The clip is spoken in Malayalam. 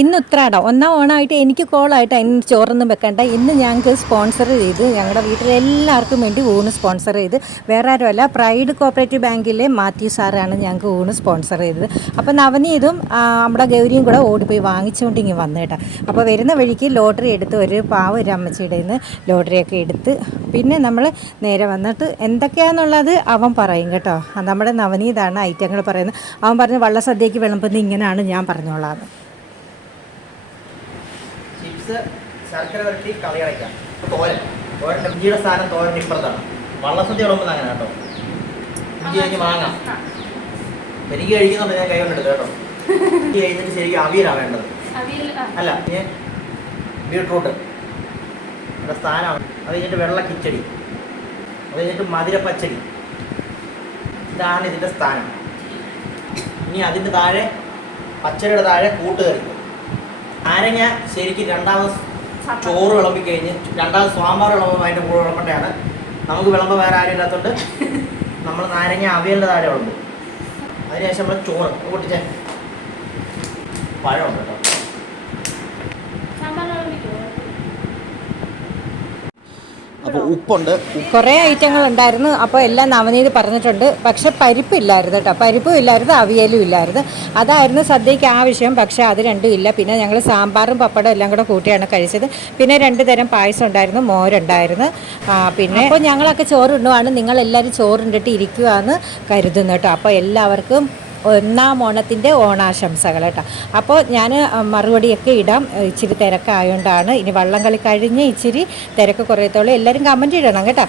ഇന്ന് ഉത്രാടം ഒന്നാം ഓണമായിട്ട് എനിക്ക് കോളായിട്ട് അതിന് ചോറൊന്നും വെക്കണ്ട. ഇന്ന് ഞങ്ങൾക്ക് സ്പോൺസർ ചെയ്ത് ഞങ്ങളുടെ വീട്ടിലെല്ലാവർക്കും വേണ്ടി ഊണ് സ്പോൺസർ ചെയ്ത് വേറെ ആരുമല്ല, പ്രൈഡ് കോപ്പറേറ്റീവ് ബാങ്കിലെ മാത്യു സാറാണ് ഞങ്ങൾക്ക് ഊണ് സ്പോൺസർ ചെയ്തത്. അപ്പോൾ നവനീതും നമ്മുടെ ഗൗരിയും കൂടെ ഓടിപ്പോയി വാങ്ങിച്ചുകൊണ്ട് ഇങ്ങനെ വന്നു കേട്ടോ. അപ്പോൾ വരുന്ന വഴിക്ക് ലോട്ടറി എടുത്ത് ഒരു ഒരു അമ്മച്ചിയുടെ നിന്ന് ലോട്ടറിയൊക്കെ എടുത്ത് പിന്നെ നമ്മൾ നേരെ വന്നിട്ട് എന്തൊക്കെയാണെന്നുള്ളത് അവൻ പറയും കേട്ടോ. നമ്മുടെ നവനീതാണ് ഐറ്റങ്ങൾ പറയുന്നത്. അവൻ പറഞ്ഞ് വള്ളസദ്യക്ക് വിളമ്പുന്നത് ഇങ്ങനെയാണ്, ഞാൻ പറഞ്ഞോളാം. ശർക്കര വരട്ടി കളിയടയ്ക്കാം, തോരൻ ഇഞ്ചിയുടെ സ്ഥാനം തോരൻ ഇപ്പുറത്താണ്. വള്ളസദ്യ വിളമ്പുന്നത് അങ്ങനെ കേട്ടോ. ഇഞ്ചി കഴിഞ്ഞ് മാങ്ങാം എനിക്ക് കഴിക്കുന്നുണ്ട്, ഞാൻ കൈ കൊണ്ടെടുത്തു കേട്ടോ. ഇഞ്ചി കഴിഞ്ഞിട്ട് ശരിക്കും അവിയലാണ് വേണ്ടത്, അല്ല പിന്നെ ബീട്രൂട്ട് അവിടെ സ്ഥാനമാണ്. അത് കഴിഞ്ഞിട്ട് വെള്ള കിച്ചടി, അത് കഴിഞ്ഞിട്ട് മധുരപ്പച്ചടി. ഇതാണ് ഇതിൻ്റെ സ്ഥാനം. ഇനി അതിൻ്റെ താഴെ പച്ചടിയുടെ താഴെ കൂട്ടുകറി. നാരങ്ങ ശരിക്കും രണ്ടാമത് ചോറ് വിളമ്പിക്കഴിഞ്ഞ് രണ്ടാമത് സാമ്പാർ വിളമ്പുമ്പോൾ അതിൻ്റെ കൂടെ വിളമ്പേണ്ടതാണ്. നമുക്ക് വിളമ്പ് വേറെ ആരും ഇല്ലാത്തതുകൊണ്ട് നമ്മൾ നാരങ്ങ അവിയലിൻ്റെ താഴെ വിളമ്പും. അതിനുശേഷം നമ്മൾ ചോറ് പൊട്ടിച്ചേ പഴമുണ്ട് കേട്ടോ. അപ്പോൾ ഉപ്പുണ്ട്, കുറേ ഐറ്റങ്ങൾ ഉണ്ടായിരുന്നു. അപ്പോൾ എല്ലാം നവനീത് പറഞ്ഞിട്ടുണ്ട്. പക്ഷെ പരിപ്പില്ലായിരുന്നു കേട്ടോ, പരിപ്പും ഇല്ലായിരുന്നു, അവിയലും ഇല്ലായിരുന്നു. അതായിരുന്നു സദ്യയ്ക്ക് ആവശ്യം. പക്ഷേ അത് രണ്ടും ഇല്ല. പിന്നെ ഞങ്ങൾ സാമ്പാറും പപ്പടം എല്ലാം കൂടെ കൂട്ടിയാണ് കഴിച്ചത്. പിന്നെ 2 തരം പായസം ഉണ്ടായിരുന്നു, മോരുണ്ടായിരുന്നു. പിന്നെ അപ്പോൾ ഞങ്ങളൊക്കെ ചോറുണ്ടുവാണ്. നിങ്ങളെല്ലാവരും ചോറുണ്ടിട്ട് ഇരിക്കുകയെന്ന് കരുതുന്നു കേട്ടോ. അപ്പോൾ എല്ലാവർക്കും ഒന്നാം ഓണത്തിൻ്റെ ഓണാശംസകൾ കേട്ടോ. അപ്പോൾ ഞാൻ മറുപടിയൊക്കെ ഇടാം, ഇച്ചിരി തിരക്കായതുകൊണ്ടാണ്. ഇനി വള്ളം കളി കഴിഞ്ഞ് ഇച്ചിരി തിരക്ക് കുറയത്തോളം എല്ലാവരും കമൻറ്റ് ഇടണം കേട്ടോ.